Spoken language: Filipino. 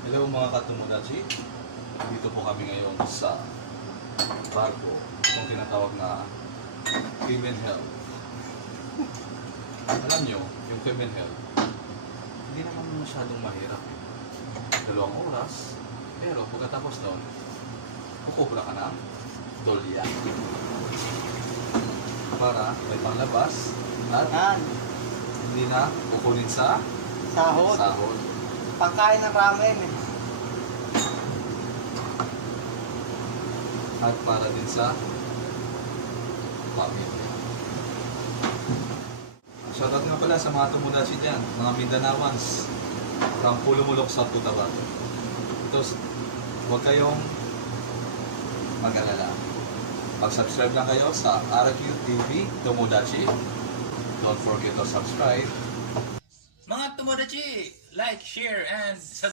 Hello mga katomodachi. Dito po kami ngayon sa barko, kung tinatawag na Heaven Hell. Alam nyo, yung Heaven Hell, hindi naman masyadong mahirap. 2 oras, pero pagkatapos nun, kukubra ka ng dolya. Para may panglabas at Yan. hindi na kukunin sa Sahod. sahod. Pangkain ng ramen. At para din sa pamilya. Shoutout nga pala sa mga tomodachi dyan, mga Mindanawans from Pulumulok sa Cotabato. Ito, huwag kayong mag-alala. Mag-subscribe lang kayo sa RQ TV Tomodachi. Don't forget to subscribe. Mga Tomodachi, like, share, and subscribe.